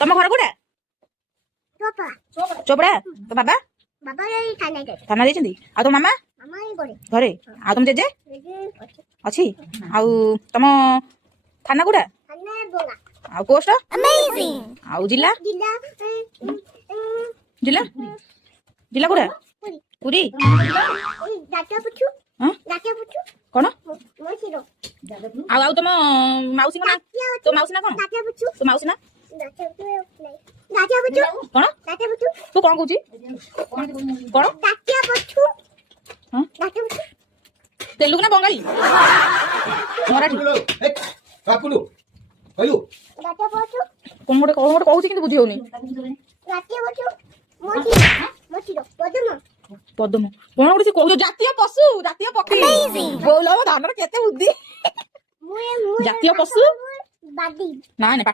ତମ ଘର କୋଉଟା? ଚୋପଡା। ତ ବାବା ଥାନା ଯାଇଛନ୍ତି। ଆଉ ତମ ମାମା ଘରେ। ଆଉ ତମ ଜେଜେ ଅଛି। ଆଉ ତମ ଥାନା କୋଉଟା? ଆଉ ପୋଷ୍ଟ ଆଉ ଜିଲ୍ଲା ଜିଲ୍ଲା ଜିଲ୍ଲା କୋଉଟା? ପୁରୀ। କଣ ଆଉ ଆଉ ତମ ମାଉସୀ ନା? ତୋ ମାଉସୀ ନା କଣ? ତୋ ମାଉସୀ ନା କଣ? ତୁ କଣ କହୁଛି? କଣ ତେଲୁଗୁ ନା ବଙ୍ଗାଳୀ ମରାଠୀ? କଣ ଗୋଟେ କହୁଛି କିନ୍ତୁ ବୁଝି ହଉନି। ପଦ୍ମ କଣ ଗୋଟେ କହୁଛ? ଜାତୀୟ ପଶୁ ଜାତୀୟ ପକ୍ଷୀ। ଧାନର କେତେ ବୁଦ୍ଧି। ଜାତୀୟ ପଶୁ ନାଇଁ ନାଇଁ